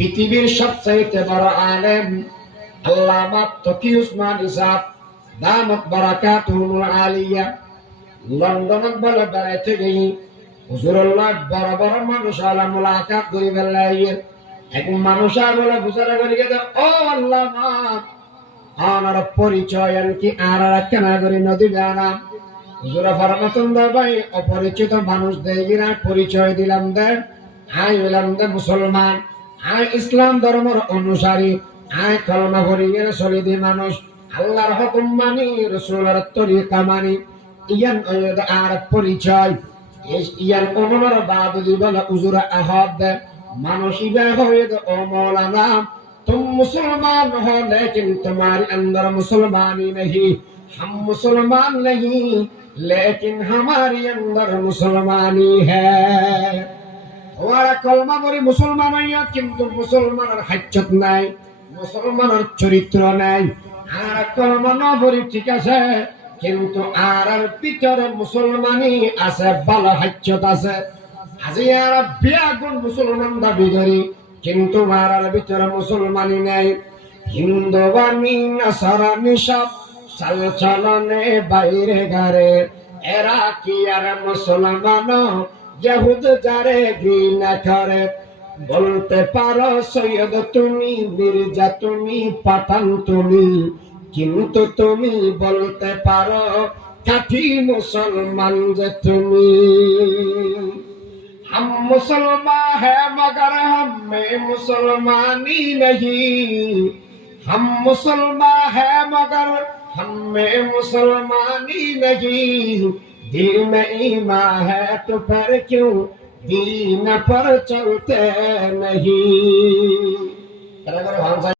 পৃথিবীর সবচাইতে বড় আলেম আল্লামা তকি উসমানী সাহেব দামাত বারাকাতুহুল আলিয়া লন্ডনত বলে বেড়াইতে গিয়ে হুজুরুল্লাহ বড় বড় মানুষ আলা মুলাকাত করি বেলাইয়ের এক মানুষ আর বলে বুঝারা করি গেছে ও আল্লামা আনার পরিচয় কি আর কেনা করি নদী জানা হুজুরা ফরমাতুন ভাই অপরিচিত মানুষ দেখিনা পরিচয় দিলাম দে আই হইলাম দে মুসলমান আই ইসলাম ধর্মের অনুসারী আই কলমা পড়ি গেলে সলিদি মানুষ আল্লাহর হুকুম মানি রাসূলের তরিকা মানি ইয়ান আর পরিচয় ইয়ান অনুমার বাদ দিবল হুজুরা আহাদ দে মানুষ ইবা হয়ে ও মৌলানা तुम मुसलमान हो लेकिन तुम्हारे अंदर मुसलमानी नहीं हम मुसलमान नहीं लेकिन हमारे अंदर मुसलमानी है तुम्हारा कलमा पढ़ी मुसलमान हইয়া কিন্তু মুসলমানের হাজ্জত নাই মুসলমানের চরিত্র নাই আর কলমা না পড়ি ঠিক আছে কিন্তু আর ভিতরে মুসলমানি আছে ভালো হাজ্জত আছে আজি আর বিয়াগুন মুসলমান দাবি করি কিন্তু মারার ভিতরে মুসলমানি নেই হিন্দু বানি নাসারানি সব চালচলনে বাইরে ঘরে এরা কি আর মুসলমান ইহুদ যারে ঘৃণা করে বলতে পারো সৈয়দ তুমি মির্জা তুমি পাঠান তুমি কিন্তু তুমি বলতে পারো কাঠি মুসলমান যে তুমি हम मुसलमान है मगर हम में मुसलमानी नहीं हम मुसलमान है मगर हम में मुसलमानी नहीं दिल में ईमान है तो फिर क्यों दीन पर चलते नहीं